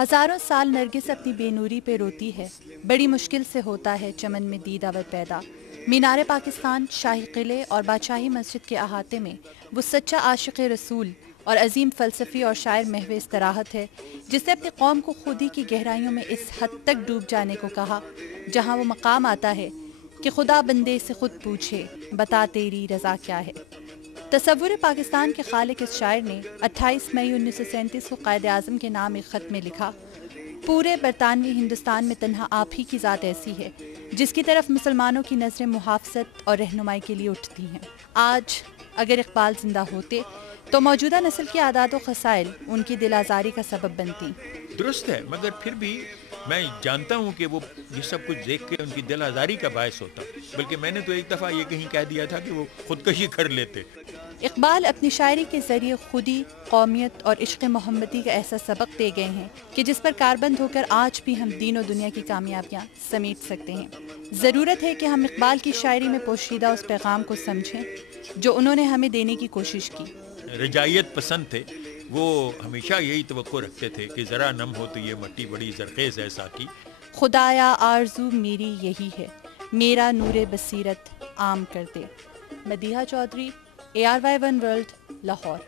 ہزاروں سال نرگس اپنی بے نوری پہ روتی ہے، بڑی مشکل سے ہوتا ہے چمن میں دیداور پیدا۔ مینار پاکستان، شاہی قلعے اور بادشاہی مسجد کے احاطے میں وہ سچا عاشق رسول اور عظیم فلسفی اور شاعر محو استراحت ہے جس نے اپنی قوم کو خودی کی گہرائیوں میں اس حد تک ڈوب جانے کو کہا جہاں وہ مقام آتا ہے کہ خدا بندے سے خود پوچھے بتا تیری رضا کیا ہے۔ تصور پاکستان کے خالق اس شاعر نے 28 مئی 1937 کو قائد اعظم کے نام ایک خط میں لکھا، پورے برطانوی ہندوستان میں تنہا آپ ہی کی ذات ایسی ہے جس کی طرف مسلمانوں کی نظریں محافظت اور رہنمائی کے لیے اٹھتی ہیں۔ آج اگر اقبال زندہ ہوتے تو موجودہ نسل کی اعداد و خسائل ان کی دل آزاری کا سبب بنتی۔ درست ہے، مگر پھر بھی میں جانتا ہوں کہ وہ یہ سب کچھ دیکھ کے ان کی دل آزاری کا باعث ہوتا، بلکہ میں نے تو ایک دفعہ یہ کہیں کہہ دیا تھا کہ وہ خودکشی کر لیتے۔ اقبال اپنی شاعری کے ذریعے خودی، قومیت اور عشق محمدی کا ایسا سبق دے گئے ہیں کہ جس پر کاربند ہو کر آج بھی ہم دین و دنیا کی کامیابیاں سمیٹ سکتے ہیں۔ ضرورت ہے کہ ہم اقبال کی شاعری میں پوشیدہ اس پیغام کو سمجھیں جو انہوں نے ہمیں دینے کی کوشش کی۔ رجائیت پسند تھے، وہ ہمیشہ یہی توقع رکھتے تھے کہ ذرا نم ہو تو یہ مٹی بڑی زرخیز ہے ساقی۔ خدایا آرزو میری یہی ہے، میرا نور بصیرت عام کر دے۔ Madiha Chaudhry, ARY1 world, Lahore.